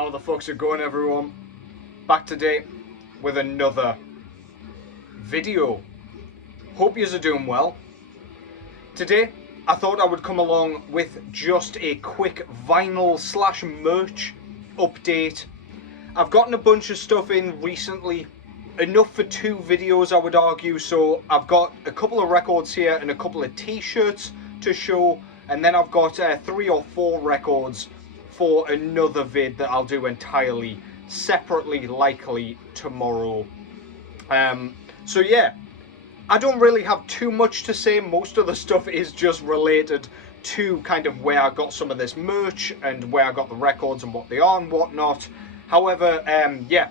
How the fuck's it going, everyone? Back today with another video. Hope yous are doing well. Today, I thought I would come along with just a quick vinyl / merch update. I've gotten a bunch of stuff in recently, enough for 2 videos I would argue, so I've got a couple of records here and a couple of t-shirts to show, and then I've got 3 or 4 records for another vid that I'll do entirely separately, likely tomorrow. So yeah, I don't really have too much to say. Most of the stuff is just related to kind of where I got some of this merch and where I got the records and what they are and whatnot. However, yeah,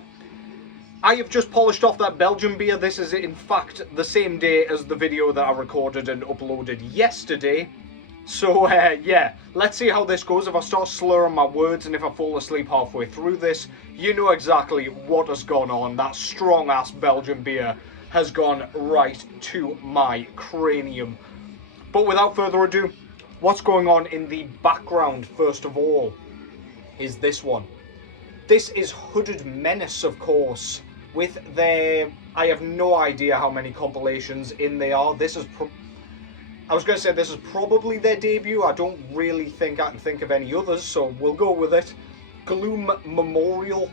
I have just polished off that Belgian beer. This is in fact the same day as the video that I recorded and uploaded yesterday. So yeah, let's see how this goes. If I start slurring my words and if I fall asleep halfway through this, you know exactly what has gone on. That strong ass Belgian beer has gone right to my cranium. But without further ado, what's going on in the background first of all is this one. This is Hooded Menace, of course, with their, I have no idea how many compilations in they are. This is I was going to say this is probably their debut. I don't really think I can think of any others, so we'll go with it. Gloom Memorial,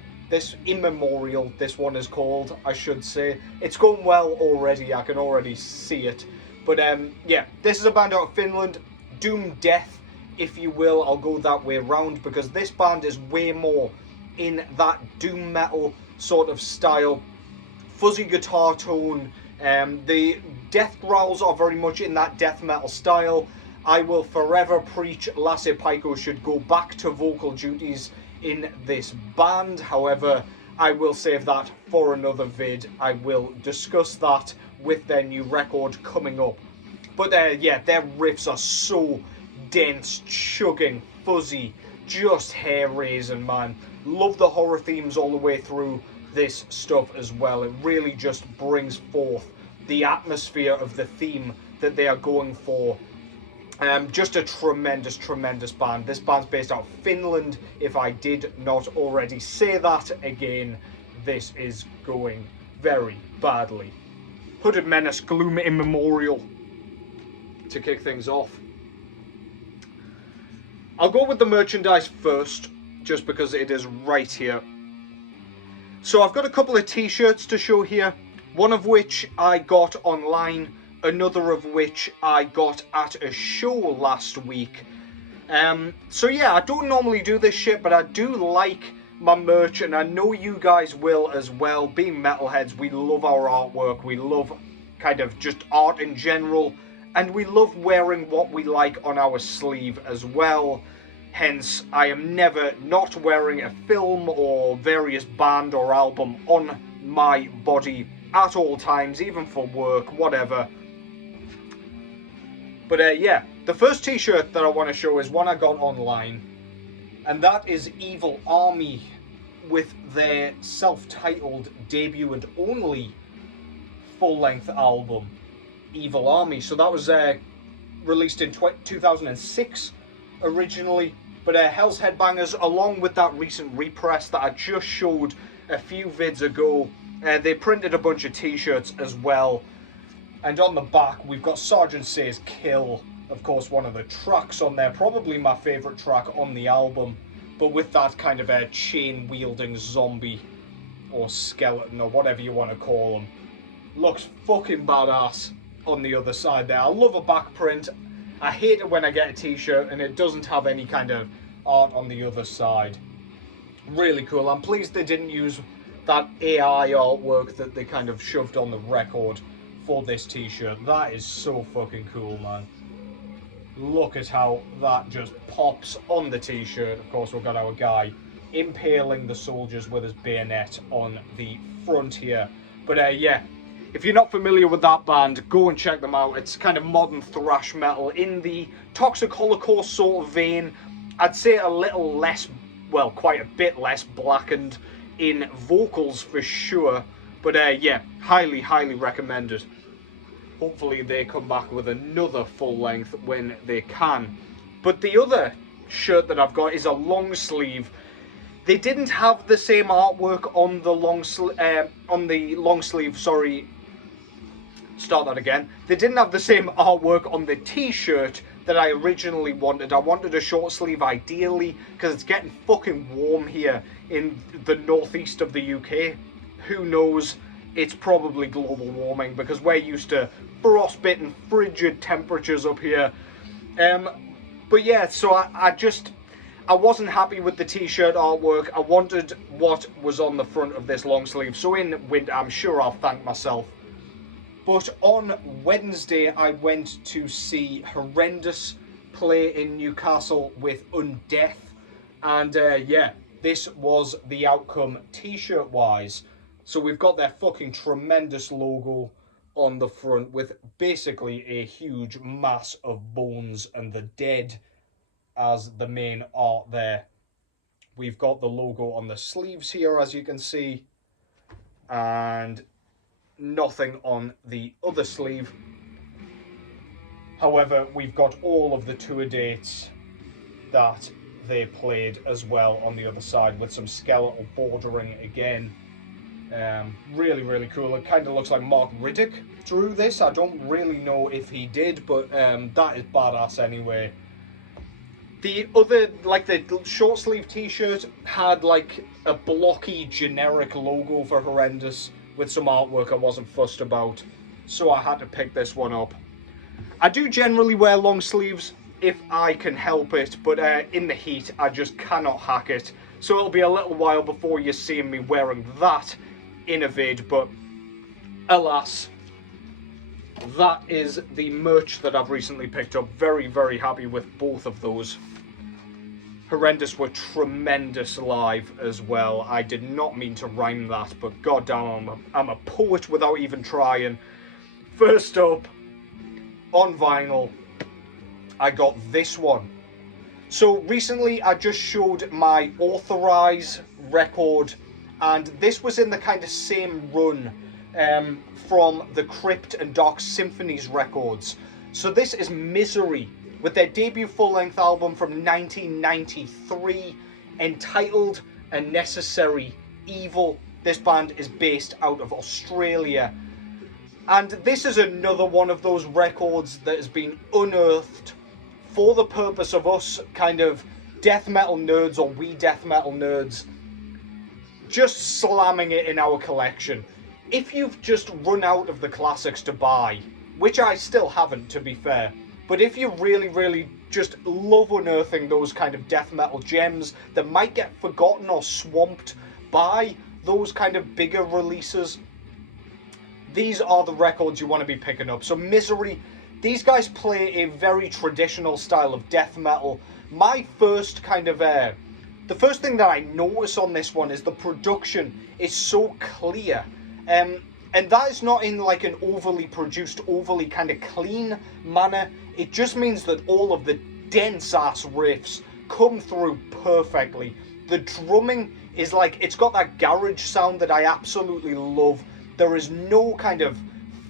Immemorial, this one is called, I should say. It's going well already, I can already see it. But yeah, this is a band out of Finland, Doom Death, if you will. I'll go that way round because this band is way more in that doom metal sort of style. Fuzzy guitar tone, the death growls are very much in that death metal style. I will forever preach Lasse Paikko should go back to vocal duties in this band. However, I will save that for another vid. I will discuss that with their new record coming up. But yeah, their riffs are so dense, chugging, fuzzy, just hair-raising, man. Love the horror themes all the way through this stuff as well. It really just brings forth the atmosphere of the theme that they are going for. Just a tremendous band. This band's based out of Finland, if I did not already say that. Again, this is going very badly. Hooded Menace, Gloom Immemorial to kick things off. I'll go with the merchandise first, just because it is right here. So I've got a couple of t-shirts to show here, one of which I got online, another of which I got at a show last week. So yeah, I don't normally do this shit, but I do like my merch, and I know you guys will as well. Being metalheads, we love our artwork, we love kind of just art in general, and we love wearing what we like on our sleeve as well. Hence, I am never not wearing a film or various band or album on my body at all times, even for work, whatever. But yeah, the first t-shirt that I want to show is one I got online, and that is Evil Army with their self-titled debut and only full-length album, Evil Army. So that was released in 2006 originally. But Hell's Headbangers, along with that recent repress that I just showed a few vids ago, they printed a bunch of t-shirts as well. And on the back, we've got Sergeant Says Kill, of course, one of the tracks on there, probably my favourite track on the album, but with that kind of a chain-wielding zombie, or skeleton, or whatever you want to call them. Looks fucking badass on the other side there. I love a back print. I hate it when I get a t-shirt and it doesn't have any kind of art on the other side. Really cool. I'm pleased they didn't use that AI artwork that they kind of shoved on the record for this t-shirt. That is so fucking cool, man. Look at how that just pops on the t-shirt. Of course, we've got our guy impaling the soldiers with his bayonet on the front here. But yeah, if you're not familiar with that band, go and check them out. It's kind of modern thrash metal in the Toxic Holocaust sort of vein. I'd say a little less, well, quite a bit less blackened in vocals for sure. But yeah, highly recommended. Hopefully they come back with another full length when they can. But the other shirt that I've got is a long sleeve. They didn't have the same artwork on the long sleeve. Sorry, start that again. They didn't have the same artwork on the t-shirt that I originally wanted. I wanted a short sleeve ideally because it's getting fucking warm here in the northeast of the UK. Who knows? It's probably global warming because we're used to frostbitten, frigid temperatures up here. But yeah, so I wasn't happy with the t-shirt artwork. I wanted what was on the front of this long sleeve. So in winter, I'm sure I'll thank myself. But on Wednesday, I went to see Horrendous play in Newcastle with Undeath. And yeah, this was the outcome t-shirt wise. So we've got their fucking tremendous logo on the front with basically a huge mass of bones and the dead as the main art there. We've got the logo on the sleeves here, as you can see, and nothing on the other sleeve. However, we've got all of the tour dates that they played as well on the other side with some skeletal bordering again. Really, really cool. It kind of looks like Mark Riddick drew this. I don't really know if he did, but that is badass anyway. The other, like the short sleeve t-shirt had like a blocky generic logo for Horrendous with some artwork I wasn't fussed about, so I had to pick this one up. I do generally wear long sleeves if I can help it, but in the heat I just cannot hack it, so it'll be a little while before you're seeing me wearing that in a vid, but alas, that is the merch that I've recently picked up. Very, very happy with both of those. Horrendous were tremendous live as well. I did not mean to rhyme that, but goddamn, I'm a poet without even trying. First up, on vinyl, I got this one. So recently I just showed my Authorize record, and this was in the kind of same run from the Crypt and Dark Symphonies records. So this is Misery, with their debut full-length album from 1993, entitled A Necessary Evil. This band is based out of Australia. And this is another one of those records that has been unearthed for the purpose of us kind of death metal nerds, or we death metal nerds, just slamming it in our collection. If you've just run out of the classics to buy, which I still haven't, to be fair, but if you really, really just love unearthing those kind of death metal gems that might get forgotten or swamped by those kind of bigger releases, these are the records you want to be picking up. So Misery, these guys play a very traditional style of death metal. My first kind of, the first thing that I notice on this one is the production is so clear. And that is not in like an overly produced, overly kind of clean manner. It just means that all of the dense ass riffs come through perfectly. The drumming is like, it's got that garage sound that I absolutely love. There is no kind of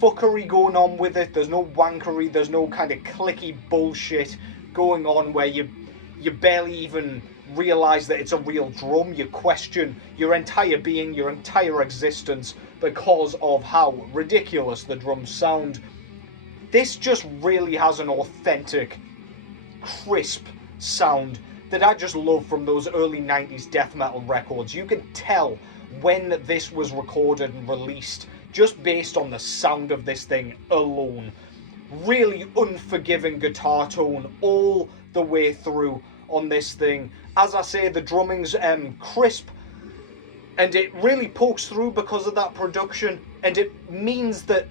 fuckery going on with it. There's no wankery. There's no kind of clicky bullshit going on where you barely even realize that it's a real drum. You question your entire being, your entire existence, because of how ridiculous the drums sound. This just really has an authentic, crisp sound that I just love from those early 90s death metal records. You can tell when this was recorded and released just based on the sound of this thing alone. Really unforgiving guitar tone all the way through on this thing. As I say, the drumming's crisp, and it really pokes through because of that production, and it means that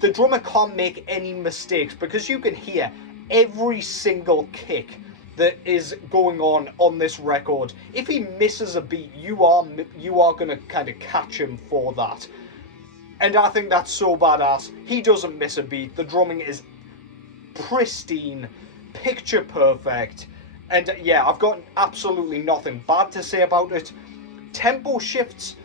the drummer can't make any mistakes because you can hear every single kick that is going on this record. If he misses a beat, you are going to kind of catch him for that. And I think that's so badass. He doesn't miss a beat. The drumming is pristine, picture perfect. And yeah, I've got absolutely nothing bad to say about it. Tempo shifts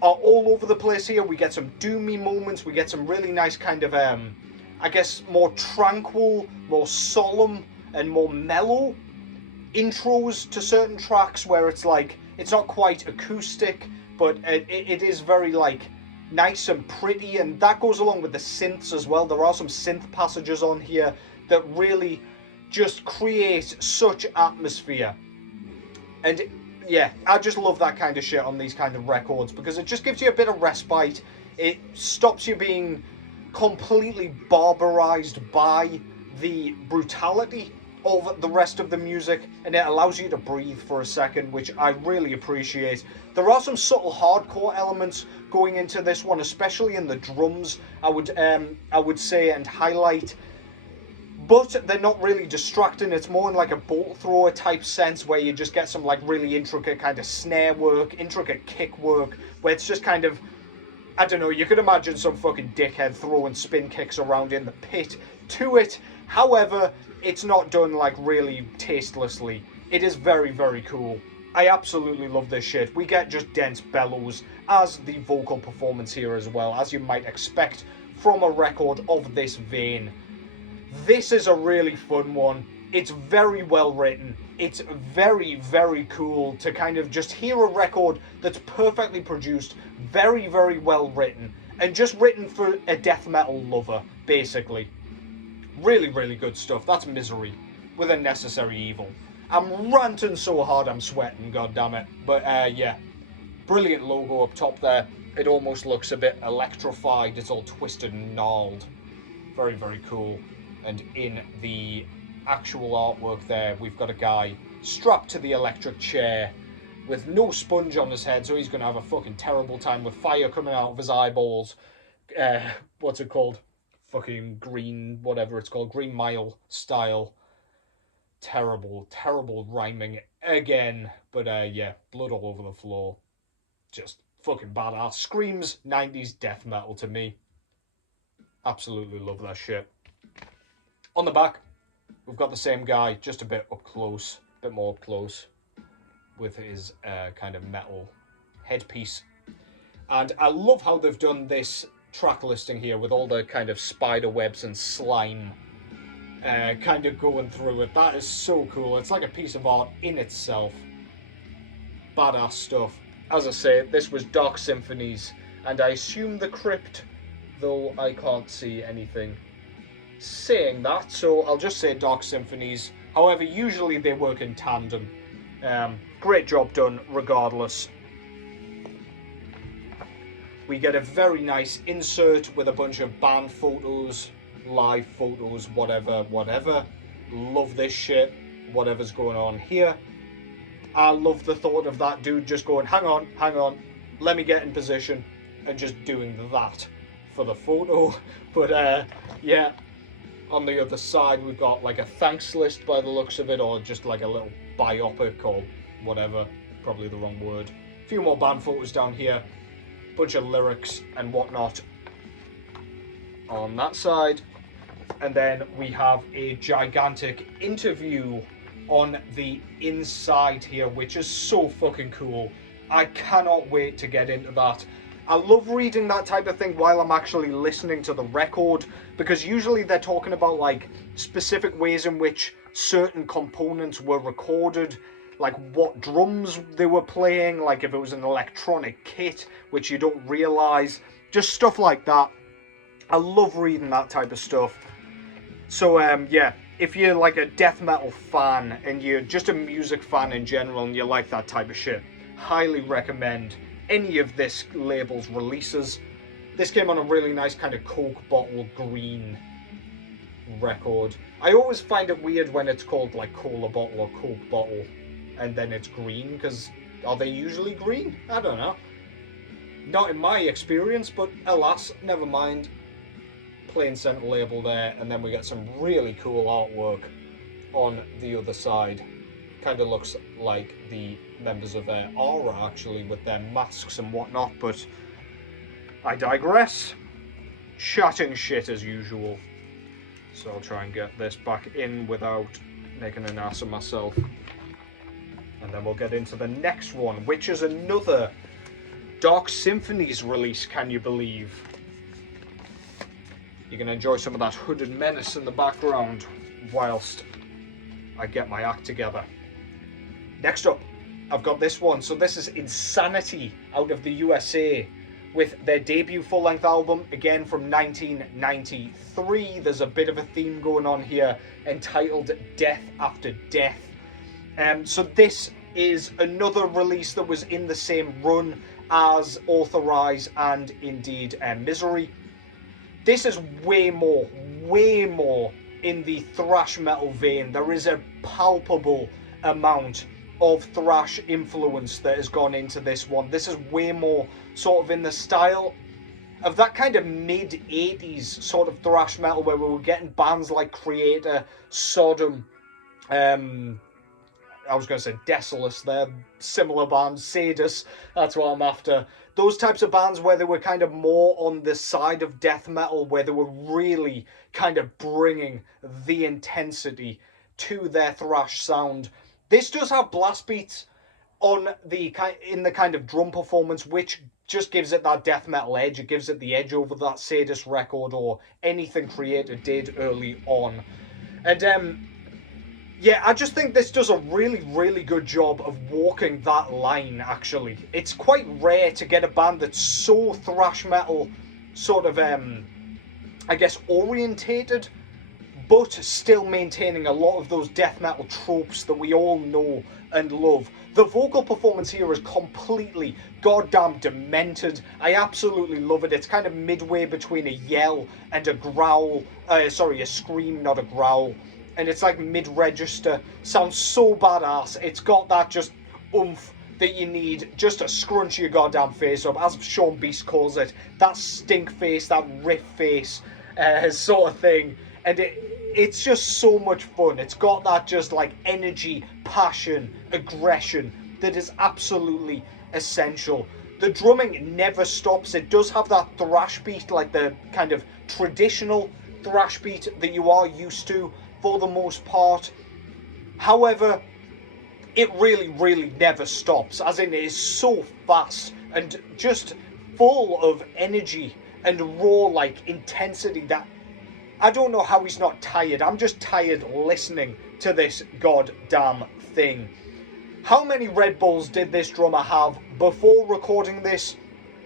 are all over the place here. We get some doomy moments. We get some really nice kind of, I guess, more tranquil, more solemn, and more mellow intros to certain tracks where it's like, It's not quite acoustic, but it is very like nice and pretty, and that goes along with the synths as well. There are some synth passages on here that really just create such atmosphere. And yeah, I just love that kind of shit on these kind of records, because it just gives you a bit of respite. It stops you being completely barbarized by the brutality of the rest of the music, and it allows you to breathe for a second, which I really appreciate. There are some subtle hardcore elements going into this one, especially in the drums, I would say and highlight, but they're not really distracting. It's more in like a bolt thrower type sense, where you just get some like really intricate kind of snare work, intricate kick work, where it's just kind of, I don't know, you could imagine some fucking dickhead throwing spin kicks around in the pit to it. However, it's not done like really tastelessly. It is very, very cool. I absolutely love this shit. We get just dense bellows as the vocal performance here as well, as you might expect from a record of this vein. This is a really fun one. It's very well written. It's very, very cool to kind of just hear a record that's perfectly produced, very, very well written, and just written for a death metal lover, basically. Really, really good stuff. That's Misery with a Necessary Evil. I'm ranting so hard I'm sweating, goddammit. But yeah, brilliant logo up top there. It almost looks a bit electrified. It's all twisted and gnarled. Very, very cool. And in the actual artwork there, we've got a guy strapped to the electric chair with no sponge on his head, so he's going to have a fucking terrible time with fire coming out of his eyeballs. What's it called? Fucking green, whatever it's called, Green Mile style. Terrible, terrible rhyming again. But yeah, blood all over the floor. Just fucking badass. Screams 90s death metal to me. Absolutely love that shit. On the back, we've got the same guy, just a bit up close, a bit more up close, with his kind of metal headpiece. And I love how they've done this track listing here with all the kind of spider webs and slime kind of going through it. That is so cool. It's like a piece of art in itself. Badass stuff. As I say, this was Dark Symphonies, and I assume the Crypt, though I can't see anything saying that, so I'll just say Dark Symphonies. However, usually they work in tandem. Great job done regardless. We get a very nice insert with a bunch of band photos, live photos, whatever. Love this shit, whatever's going on here. I love the thought of that dude just going, hang on, let me get in position, and just doing that for the photo. But yeah, on the other side we've got like a thanks list by the looks of it, or just like a little biopic or whatever, probably the wrong word. A few more band photos down here, bunch of lyrics and whatnot on that side. And then we have a gigantic interview on the inside here, which is so fucking cool. I cannot wait to get into that. I love reading that type of thing while I'm actually listening to the record, because usually they're talking about like specific ways in which certain components were recorded, like what drums they were playing, like if it was an electronic kit, which you don't realize, just stuff like that. I love reading that type of stuff. So yeah, if you're like a death metal fan and you're just a music fan in general and you like that type of shit, highly recommend any of this label's releases. This came on a really nice kind of Coke bottle green record. I always find it weird when it's called like Cola bottle or Coke bottle and then it's green, because are they usually green? I don't know. Not in my experience, but alas, never mind. Plain center label there, and then we get some really cool artwork on the other side. Kind of looks like the members of Aura actually, with their masks and whatnot, but I digress. Chatting shit as usual. So I'll try and get this back in without making an ass of myself. And then we'll get into the next one, which is another Dark Symphonies release, can you believe? You can enjoy some of that hooded Menace in the background whilst I get my act together. Next up, I've got this one. So this is Insanity out of the USA with their debut full-length album, again from 1993. There's a bit of a theme going on here entitled Death After Death. So this is another release that was in the same run as Authorize and indeed Misery. This is way more in the thrash metal vein. There is a palpable amount of thrash influence that has gone into this one. This is way more sort of in the style of that kind of mid-80s sort of thrash metal where we were getting bands like Creator, Sodom, I was going to say Desolus there, similar bands, Sadus, that's what I'm after. Those types of bands where they were kind of more on the side of death metal, where they were really kind of bringing the intensity to their thrash sound. This does have blast beats in the kind of drum performance, which just gives it that death metal edge. It gives it the edge over that Sadus record or anything Creator did early on. And yeah, I just think this does a really good job of walking that line, actually. It's quite rare to get a band that's so thrash metal sort of, I guess, orientated, but still maintaining a lot of those death metal tropes that we all know and love. The vocal performance here is completely goddamn demented. I absolutely love it. It's kind of midway between a yell and a growl. A scream, not a growl. And it's like mid-register. Sounds so badass. It's got that just oomph that you need just to scrunch your goddamn face up, as Sean Beast calls it. That stink face, that riff face sort of thing. And it's just so much fun. It's got that just like energy, passion, aggression that is absolutely essential. The drumming never stops. It does have that thrash beat, like the kind of traditional thrash beat that you are used to for the most part. However, it really never stops, as in it is so fast and just full of energy and raw like intensity that I don't know how he's not tired. I'm just tired listening to this goddamn thing. How many Red Bulls did this drummer have before recording this?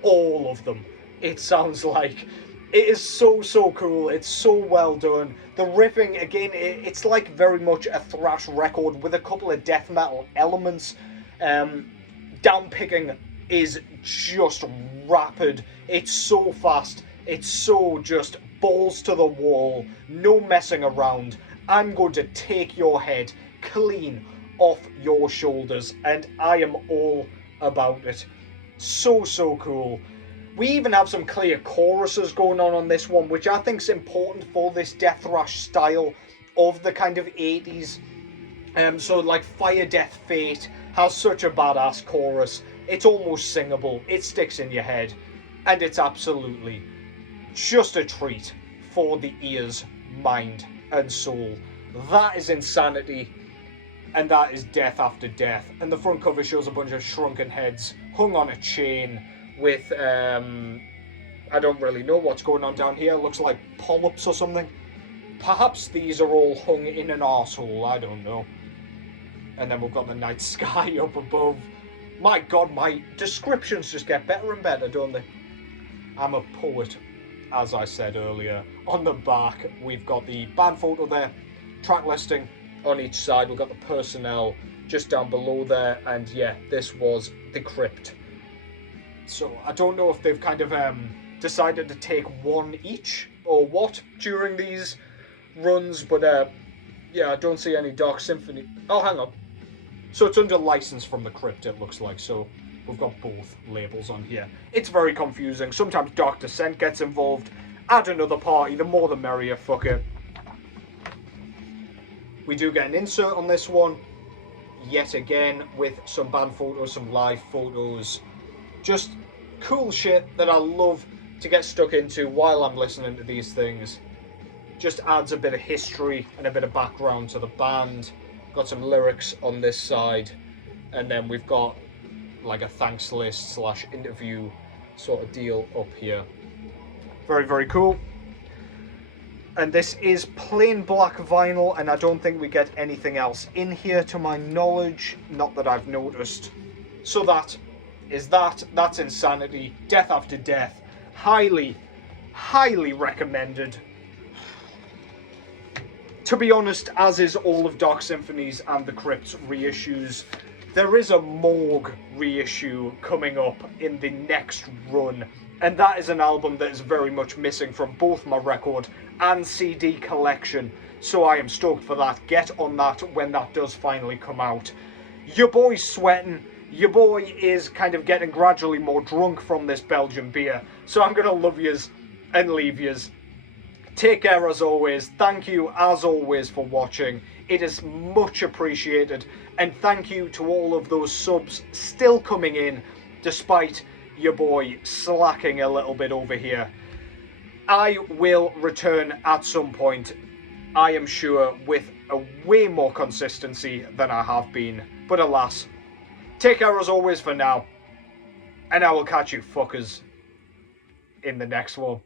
All of them, it sounds like. It is so cool. It's so well done. The riffing, again, it's like very much a thrash record with a couple of death metal elements. Downpicking is just rapid. It's so fast. It's so just balls to the wall. No messing around. I'm going to take your head clean off your shoulders, and I am all about it. So cool. We even have some clear choruses going on this one, which I think is important for this death thrash style of the kind of 80s. So like Fire, Death, Fate has such a badass chorus. It's almost singable. It sticks in your head. And it's absolutely just a treat for the ears, mind and soul. That is Insanity. And that is Death After Death. And the front cover shows a bunch of shrunken heads hung on a chain with, I don't really know what's going on down here. Looks like polyps or something. Perhaps these are all hung in an arsehole, I don't know. And then we've got the night sky up above. My God, my descriptions just get better and better, don't they? I'm a poet, as I said earlier. On the back, we've got the band photo there, track listing on each side. We've got the personnel just down below there, and yeah, this was the crypt. So I don't know if they've kind of decided to take one each or what during these runs, but yeah, I don't see any Dark Symphony. Oh, hang on. So it's under license from the crypt, it looks like. So we've got both labels on here. It's very confusing. Sometimes Dark Descent gets involved. Add another party, the more the merrier, fuck it. We do get an insert on this one, yet again, with some band photos, some live photos. Just cool shit that I love to get stuck into while I'm listening to these things. Just adds a bit of history and a bit of background to the band. Got some lyrics on this side, and then we've got like a thanks list / interview sort of deal up here. Very cool. And this is plain black vinyl, and I don't think we get anything else in here to my knowledge, not that I've noticed. So that is that. That's Insanity, Death After Death. Highly, highly recommended. To be honest, as is all of Dark Symphonies and the Crypt's reissues, there is a Morgue reissue coming up in the next run, and that is an album that is very much missing from both my record and CD collection, so I am stoked for that. Get on that when that does finally come out. Your boy's sweating. Your boy is kind of getting gradually more drunk from this Belgian beer, so I'm going to love yous and leave yous. Take care as always. Thank you as always for watching. It is much appreciated. And thank you to all of those subs still coming in, despite your boy slacking a little bit over here. I will return at some point, I am sure, with a way more consistency than I have been. But alas, take care as always for now. And I will catch you fuckers in the next one.